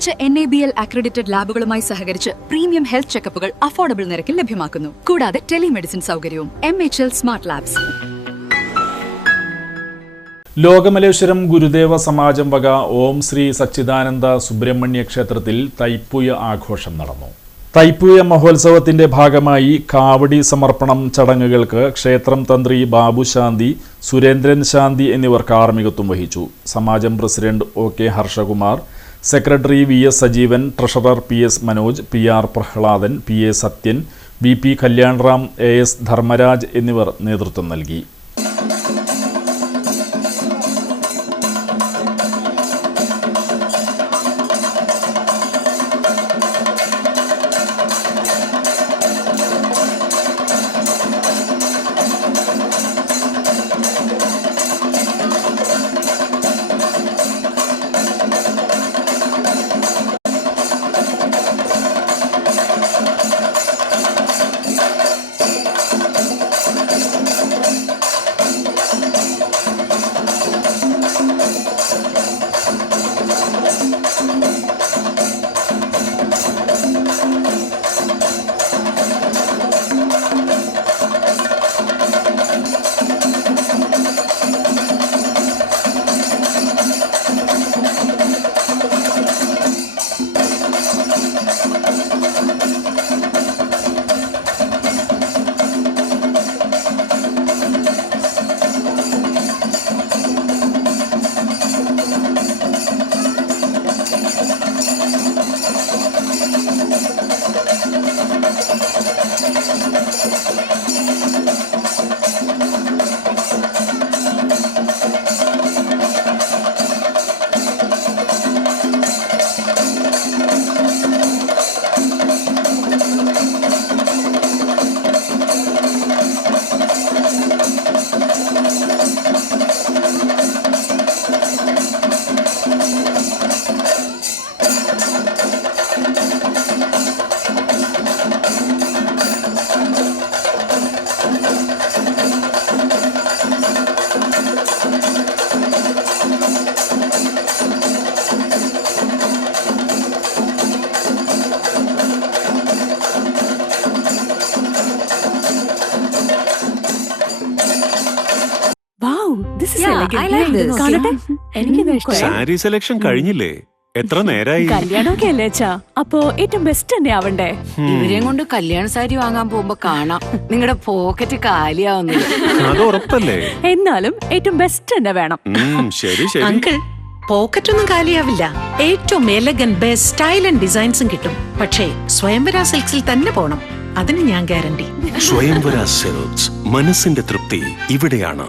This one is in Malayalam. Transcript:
മികച്ച NABL അക്രഡിറ്റഡ് ലാബുകളുമായി സഹകരിച്ച് പ്രീമിയം ഹെൽത്ത് ചെക്കപ്പുകൾ അഫോർഡബിൾ നിരക്കിൽ ലഭ്യമാക്കുന്നു. കൂടാതെ ടെലിമെഡിസിൻ സൗകര്യവും. MHL smart labs. Lokamaleswaram Gurudeva Samajam വക ഓം ശ്രീ സച്ചിദാനന്ദ സുബ്രഹ്മണ്യ ക്ഷേത്രത്തിൽ തൈപ്പൂയ ആഘോഷം നടന്നു. തൈപ്പൂയ മഹോത്സവത്തിന്റെ ഭാഗമായി കാവടി സമർപ്പണം ചടങ്ങുകൾക്ക് ക്ഷേത്രം തന്ത്രി ബാബു ശാന്തി, സുരേന്ദ്രൻ ശാന്തി എന്നിവർ കാർമ്മികത്വം വഹിച്ചു. Samajam president OK Harshakumar, secretary VS Sajeevan, treasurer PS Manoj, PR Prahladan, PA Sathyan, BP Kalyanram, AS Dharmaraj എന്നിവർ നേതൃത്വം നൽകി. സാരി സെലക്ഷൻ കഴിഞ്ഞില്ലേ? എത്ര നേരായി? കല്യാണമൊക്കെ അല്ലേ അച്ഛാ, അപ്പോ ഏറ്റവും ബെസ്റ്റ് തന്നെ ആവണ്ടേ? ഇവരെയും കൊണ്ട് കല്യാണ സാരി വാങ്ങാൻ പോകുമ്പോ കാണാം നിങ്ങളുടെ പോക്കറ്റ് കാലിയാവുന്നത്. അത് ഉറപ്പല്ലേ? എന്നാലും ഏറ്റവും ബെസ്റ്റ് തന്നെ വേണം. ശരി ശരി അങ്കിൾ, പോക്കറ്റ് ഒന്നും കാലിയാവില്ല. ഏറ്റവും എലഗൻ ബെസ്റ്റ് സ്റ്റൈൽ ആൻഡ് ഡിസൈൻസും കിട്ടും. പക്ഷേ സ്വയംവര സിൽക്സിൽ തന്നെ പോണം, അതിന് ഞാൻ ഗ്യാരണ്ടി. സ്വയംവര സിൽക്സ്, മനസ്സിന്റെ തൃപ്തി ഇവിടെയാണ്.